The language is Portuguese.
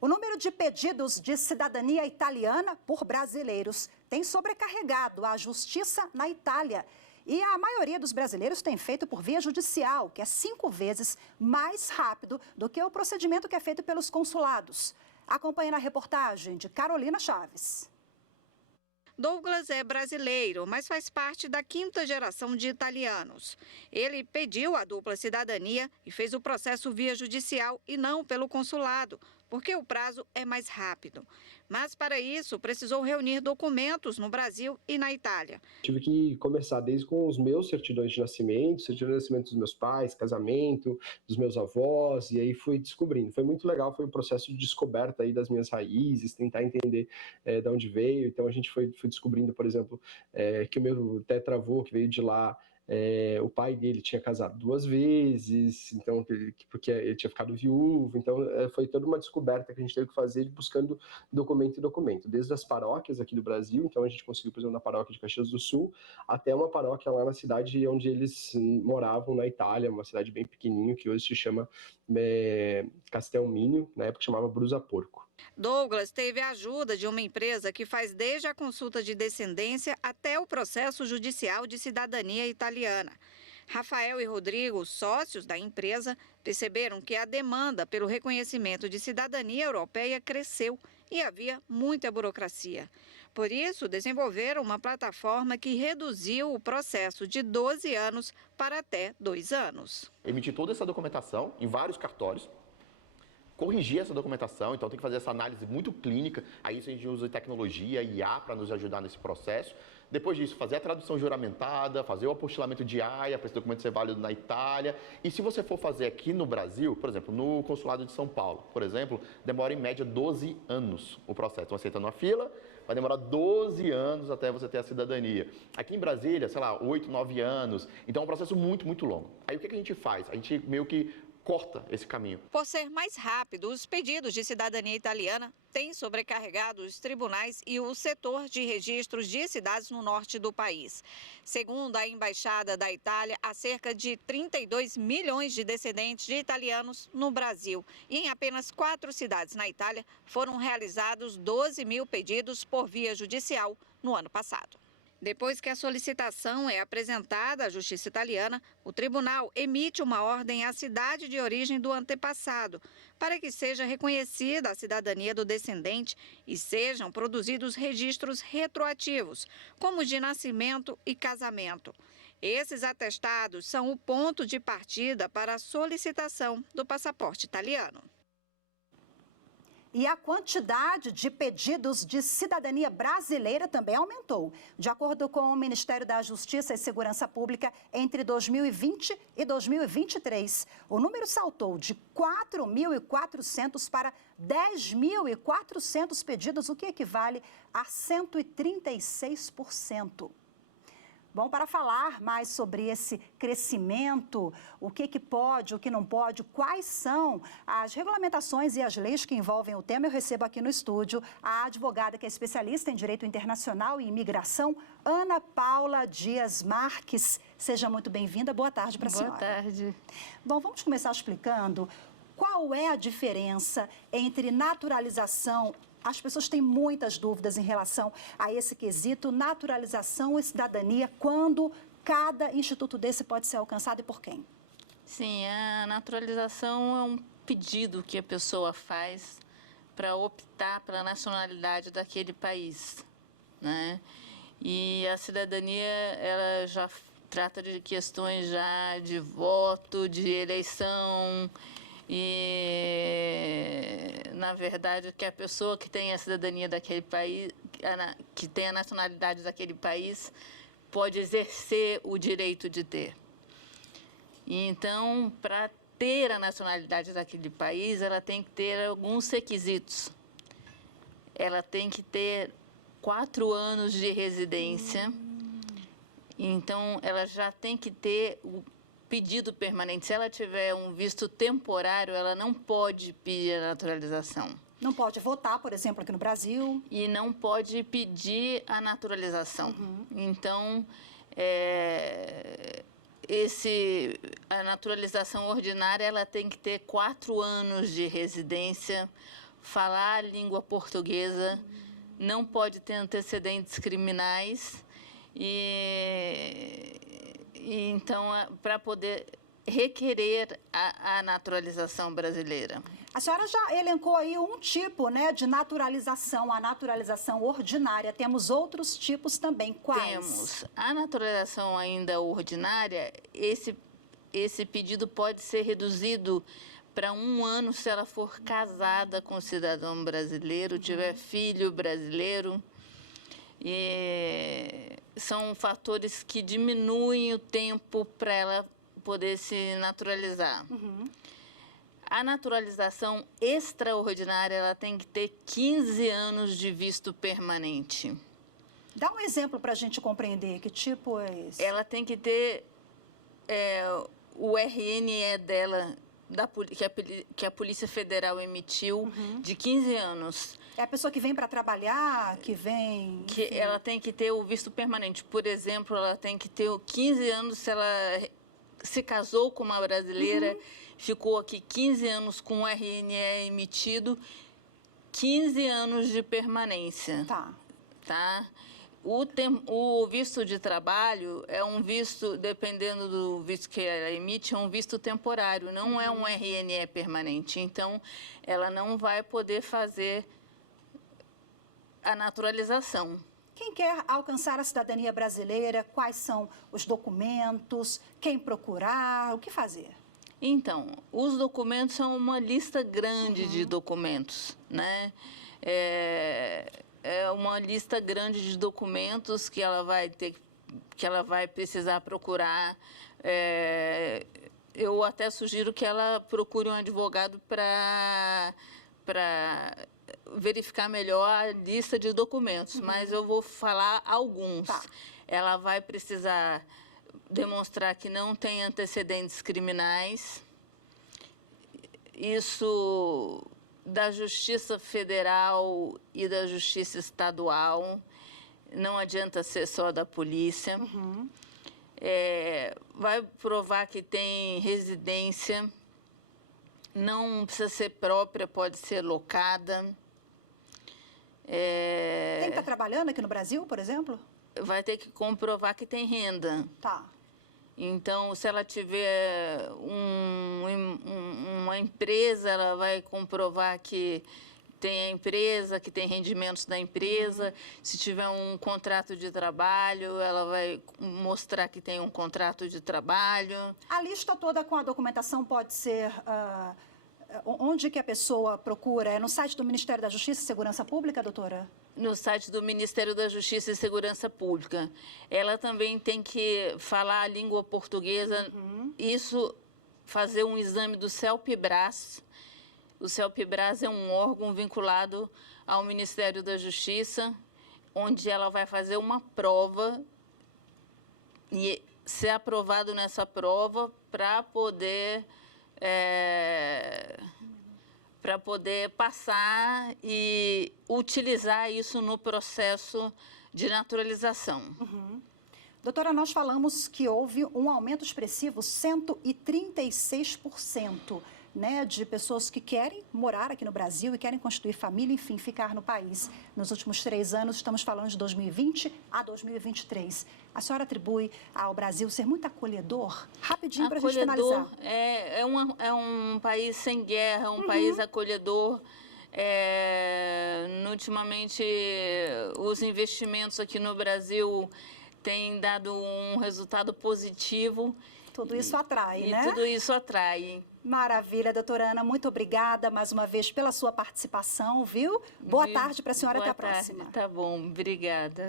O número de pedidos de cidadania italiana por brasileiros tem sobrecarregado a justiça na Itália. E a maioria dos brasileiros tem feito por via judicial, que é 5 vezes mais rápido do que o procedimento que é feito pelos consulados. Acompanhe na reportagem de Carolina Chaves. Douglas é brasileiro, mas faz parte da 5ª geração de italianos. Ele pediu a dupla cidadania e fez o processo via judicial e não pelo consulado, porque o prazo é mais rápido. Mas, para isso, precisou reunir documentos no Brasil e na Itália. Tive que começar desde com os meus certidões de nascimento, certidão de nascimento dos meus pais, casamento, dos meus avós, e aí fui descobrindo. Foi muito legal, foi um processo de descoberta aí das minhas raízes, tentar entender de onde veio. Então a gente foi descobrindo, por exemplo, que o meu tetravô, que veio de lá, o pai dele tinha casado 2 vezes, então, porque ele tinha ficado viúvo, então foi toda uma descoberta que a gente teve que fazer buscando documento em documento, desde as paróquias aqui do Brasil, então a gente conseguiu, por exemplo, na paróquia de Caxias do Sul, até uma paróquia lá na cidade onde eles moravam na Itália, uma cidade bem pequenininha, que hoje se chama Castelminho, na época chamava Brusaporco. Douglas teve a ajuda de uma empresa que faz desde a consulta de descendência até o processo judicial de cidadania italiana. Rafael e Rodrigo, sócios da empresa, perceberam que a demanda pelo reconhecimento de cidadania europeia cresceu e havia muita burocracia. Por isso, desenvolveram uma plataforma que reduziu o processo de 12 anos para até 2 anos. Emitir toda essa documentação em vários cartórios, corrigir essa documentação, então tem que fazer essa análise muito clínica, aí isso a gente usa tecnologia, IA, para nos ajudar nesse processo. Depois disso, fazer a tradução juramentada, fazer o apostilamento de AIA, para esse documento ser válido na Itália. E se você for fazer aqui no Brasil, por exemplo, no Consulado de São Paulo, por exemplo, demora em média 12 anos o processo. Então você entra numa fila, vai demorar 12 anos até você ter a cidadania. Aqui em Brasília, sei lá, 8, 9 anos. Então é um processo muito, muito longo. Aí o que a gente faz? A gente meio que corta esse caminho. Por ser mais rápido, os pedidos de cidadania italiana têm sobrecarregado os tribunais e o setor de registros de cidades no norte do país. Segundo a Embaixada da Itália, há cerca de 32 milhões de descendentes de italianos no Brasil. E em apenas 4 cidades na Itália foram realizados 12 mil pedidos por via judicial no ano passado. Depois que a solicitação é apresentada à Justiça Italiana, o tribunal emite uma ordem à cidade de origem do antepassado, para que seja reconhecida a cidadania do descendente e sejam produzidos registros retroativos, como de nascimento e casamento. Esses atestados são o ponto de partida para a solicitação do passaporte italiano. E a quantidade de pedidos de cidadania brasileira também aumentou. De acordo com o Ministério da Justiça e Segurança Pública, entre 2020 e 2023, o número saltou de 4.400 para 10.400 pedidos, o que equivale a 136%. Bom, para falar mais sobre esse crescimento, o que pode, o que não pode, quais são as regulamentações e as leis que envolvem o tema, eu recebo aqui no estúdio a advogada que é especialista em Direito Internacional e Imigração, Ana Paula Dias Marques. Seja muito bem-vinda. Boa tarde para a senhora. Boa tarde. Bom, vamos começar explicando qual é a diferença entre naturalização. As pessoas têm muitas dúvidas em relação a esse quesito, naturalização e cidadania, quando cada instituto desse pode ser alcançado e por quem? Sim, a naturalização é um pedido que a pessoa faz para optar pela nacionalidade daquele país, né? E a cidadania, ela já trata de questões já de voto, de eleição. E, na verdade, que a pessoa que tem a cidadania daquele país, que tem a nacionalidade daquele país, pode exercer o direito de ter. E, então, para ter a nacionalidade daquele país, ela tem que ter alguns requisitos. Ela tem que ter 4 anos de residência. Então, ela já tem que ter o pedido permanente. Se ela tiver um visto temporário, ela não pode pedir a naturalização. Não pode votar, por exemplo, aqui no Brasil. E não pode pedir a naturalização. Então, a naturalização ordinária, ela tem que ter 4 anos de residência falar a língua portuguesa, não pode ter antecedentes criminais e então, para poder requerer a naturalização brasileira. A senhora já elencou aí um tipo, né, de naturalização, a naturalização ordinária. Temos outros tipos também. Quais? Temos. A naturalização ainda ordinária, esse pedido pode ser reduzido para 1 ano se ela for casada com cidadão brasileiro, tiver filho brasileiro. E são fatores que diminuem o tempo para ela poder se naturalizar. A naturalização extraordinária, ela tem que ter 15 anos de visto permanente. Dá um exemplo para a gente compreender. Que tipo é esse? Ela tem que ter o RNE dela, que a Polícia Federal emitiu, de 15 anos. É a pessoa que vem para trabalhar, que vem... Que ela tem que ter o visto permanente. Por exemplo, ela tem que ter 15 anos se ela se casou com uma brasileira, ficou aqui 15 anos com o RNE emitido, 15 anos de permanência. Tá? O visto de trabalho é um visto, dependendo do visto que ela emite, é um visto temporário, não é um RNE permanente. Então, ela não vai poder fazer a naturalização. Quem quer alcançar a cidadania brasileira, quais são os documentos, quem procurar, o que fazer? Então, os documentos são uma lista grande de documentos, né? É uma lista grande de documentos que ela vai precisar procurar. Eu até sugiro que ela procure um advogado para verificar melhor a lista de documentos, mas eu vou falar alguns. Ela vai precisar demonstrar que não tem antecedentes criminais. Isso da Justiça Federal e da Justiça Estadual. Não adianta ser só da polícia. Vai provar que tem residência. Não precisa ser própria, pode ser locada. Tem que estar trabalhando aqui no Brasil, por exemplo? Vai ter que comprovar que tem renda. Então, se ela tiver uma empresa, ela vai comprovar que tem a empresa, que tem rendimentos da empresa. Se tiver um contrato de trabalho, ela vai mostrar que tem um contrato de trabalho. A lista toda com a documentação pode ser... onde que a pessoa procura? É no site do Ministério da Justiça e Segurança Pública, doutora? No site do Ministério da Justiça e Segurança Pública. Ela também tem que falar a língua portuguesa. Isso, fazer um exame do CELPE-BRAS. O CELPE-BRAS é um órgão vinculado ao Ministério da Justiça, onde ela vai fazer uma prova e ser aprovado nessa prova para poder passar e utilizar isso no processo de naturalização. Doutora, nós falamos que houve um aumento expressivo, 136%, né, de pessoas que querem morar aqui no Brasil e querem constituir família, enfim, ficar no país. Nos últimos 3 anos, estamos falando de 2020 a 2023. A senhora atribui ao Brasil ser muito acolhedor? Rapidinho para a gente finalizar. É um país sem guerra, um país acolhedor. Ultimamente, os investimentos aqui no Brasil têm dado um resultado positivo. Tudo isso atrai, né? Tudo isso atrai. Maravilha, doutora Ana. Muito obrigada mais uma vez pela sua participação, viu? Boa tarde para a senhora. Até a próxima. Tá bom, obrigada.